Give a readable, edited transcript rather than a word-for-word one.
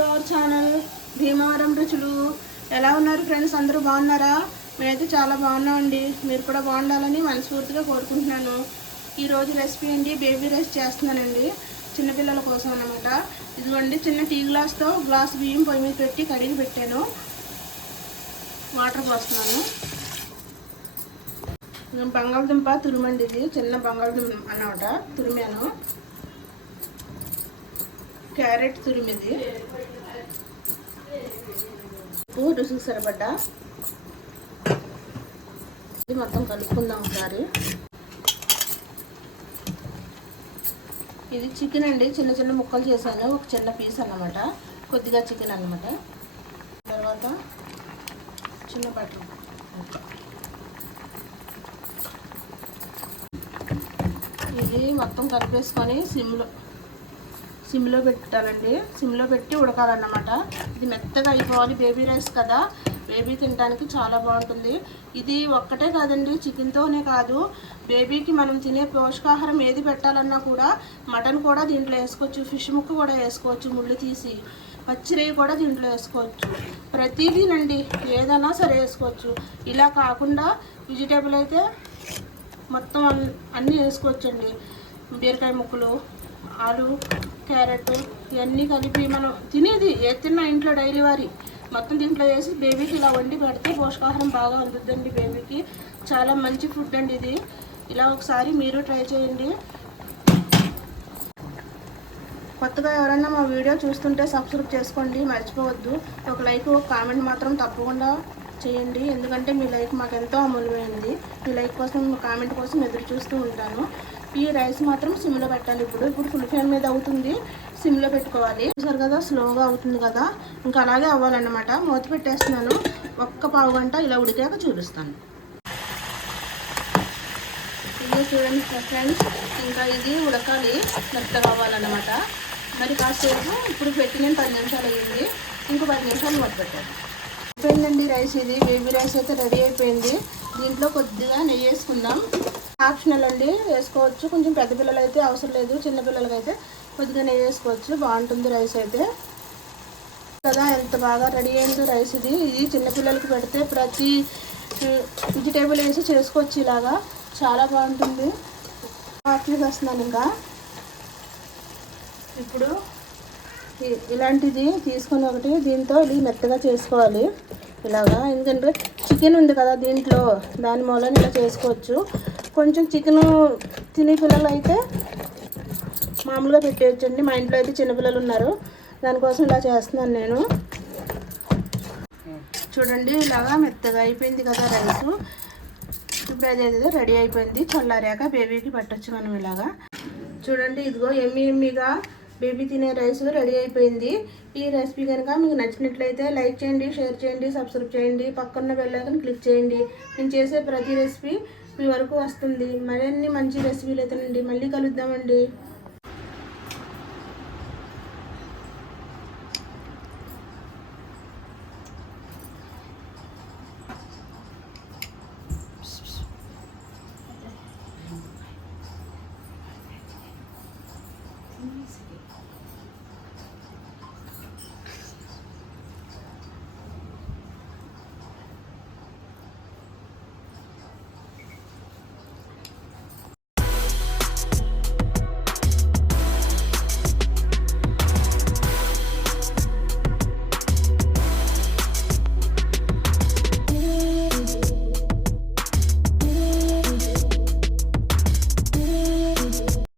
To our channel Bhimavaram రుచులు. ఎలా ఉన్నారు ఫ్రెండ్స్? అందరూ బాగున్నారా? మేమైతే చాలా బాగున్నామండి. మీరు కూడా బాగుండాలని మనస్ఫూర్తిగా కోరుకుంటున్నాను. ఈరోజు రెసిపీ అండి బేబీ రైస్ చేస్తున్నానండి, చిన్నపిల్లల కోసం అన్నమాట. ఇదిగోండి, చిన్న టీ గ్లాస్తో గ్లాస్ బియ్యం పొయ్యి మీద పెట్టి కడిగి పెట్టాను. వాటర్ పోస్తున్నాను. బంగాళదుంప తురిమండి, ఇది చిన్న బంగాళదుంప అన్నమాట, తురిమాను. క్యారెట్ తురిమిది, రుచికి సరిపడ్డా. ఇది మొత్తం కలుపుకుందాం ఒకసారి. ఇది చికెన్ అండి, చిన్న చిన్న ముక్కలు చేశాను, ఒక చిన్న పీస్ అన్నమాట, కొద్దిగా చికెన్ అన్నమాట. తర్వాత చిన్న బటర్, ఇది మొత్తం కలిపేసుకొని సిమ్లో పెట్టాలండి. సిమ్లో పెట్టి ఉడకాలన్నమాట. ఇది మెత్తగా అయిపోవాలి. బేబీ రైస్ కదా, బేబీ తినడానికి చాలా బాగుంటుంది. ఇది ఒక్కటే కాదండి, చికెన్తోనే కాదు, బేబీకి మనం తినే పోషకాహారం ఏది పెట్టాలన్నా కూడా మటన్ కూడా దీంట్లో వేసుకోవచ్చు, ఫిష్ ముక్క కూడా వేసుకోవచ్చు, ముళ్ళు తీసి పచ్చిరయ్యి కూడా దీంట్లో వేసుకోవచ్చు. ప్రతిదీనండి, ఏదైనా సరే వేసుకోవచ్చు. ఇలా కాకుండా వెజిటేబుల్ అయితే మొత్తం అన్నీ వేసుకోవచ్చండి. బీరకాయ ముక్కలు, ఆలు, క్యారెట్ ఇవన్నీ కలిపి మనం తినేది ఏ తిన్నా ఇంట్లో డైలీ వారి మొత్తం దీంట్లో వేసి బేబీకి ఇలా వండి పెడితే పోషకాహారం బాగా అందుతుందండి. బేబీకి చాలా మంచి ఫుడ్ అండి ఇది. ఇలా ఒకసారి మీరు ట్రై చేయండి. కొత్తగా ఎవరైనా మా వీడియో చూస్తుంటే సబ్స్క్రైబ్ చేసుకోండి, మర్చిపోవద్దు. ఒక లైక్, ఒక కామెంట్ మాత్రం తప్పకుండా చేయండి, ఎందుకంటే మీ లైక్ మాకు ఎంతో అమూల్యమైనది. మీ లైక్ కోసం, కామెంట్ కోసం ఎదురు చూస్తూ ఉంటాను. ఈ రైస్ మాత్రం సిమ్లో పెట్టాలి. ఇప్పుడు ఫుల్ ఫ్లేమ్ మీద అవుతుంది, సిమ్లో పెట్టుకోవాలి. చూసారు కదా, స్లోగా అవుతుంది కదా, ఇంకా అలాగే అవ్వాలన్నమాట. మూత పెట్టేస్తున్నాను. ఒక్క పావు గంట ఇలా ఉడికాక చూపిస్తాను. ఇది చూడండి ఫ్రెండ్స్, ఇంకా ఇది ఉడకాలి, మెత్తగా అవ్వాలన్నమాట. మరి కాసేపు ఇప్పుడు పెట్టి నేను 10 నిమిషాలు అయ్యింది, ఇంకో 10 నిమిషాలు మూత పెట్టాను. అయిపోయిందండి రైస్. ఇది బేబీ రైస్ అయితే రెడీ అయిపోయింది. దీంట్లో కొద్దిగా నెయ్యి వేసుకుందాం. ఆప్షనల్ అండి, వేసుకోవచ్చు. కొంచెం పెద్ద పిల్లలు అయితే అవసరం లేదు, చిన్నపిల్లలకి అయితే కొద్దిగా నెయ్యి వేసుకోవచ్చు, బాగుంటుంది రైస్ అయితే. కదా ఎంత బాగా రెడీ అయిందో రైస్. ఇది చిన్నపిల్లలకి పెడితే ప్రతి వెజిటేబుల్ వేసి చేసుకోవచ్చు, ఇలాగా చాలా బాగుంటుంది. ఆఫ్లీ వేస్తున్నాను. ఇంకా ఇప్పుడు ఇలాంటిది తీసుకొని ఒకటి దీంతో ఇది మెత్తగా చేసుకోవాలి ఇలాగా. ఎందుకంటే చికెన్ ఉంది కదా దీంట్లో, దాని మూలన ఇలా చేసుకోవచ్చు. కొంచెం చికెను తినే పిల్లలు అయితే మామూలుగా పెట్టేయచ్చండి. మా ఇంట్లో అయితే చిన్నపిల్లలు ఉన్నారు, దానికోసం ఇలా చేస్తున్నాను నేను. చూడండి, ఇలాగా మెత్తగా అయిపోయింది కదా రైసు. ఇప్పుడు అదేదో రెడీ అయిపోయింది. చల్లారాక బేబీకి పెట్టచ్చు మనం ఇలాగా. చూడండి, ఇదిగో ఎమ్మీగా బేబీ తినే రైస్ రెడీ అయిపోయింది. ఈ రెసిపీ కనుక మీకు నచ్చినట్లయితే లైక్ చేయండి, షేర్ చేయండి, సబ్స్క్రైబ్ చేయండి, పక్కన బెల్ ఐకాన్ క్లిక్ చేయండి. నేను చేసే ప్రతి రెసిపీ మీ వరకు వస్తుంది. మరిన్ని మంచి రెసిపీలు అయితేనండి. మళ్ళీ కలుద్దామండి.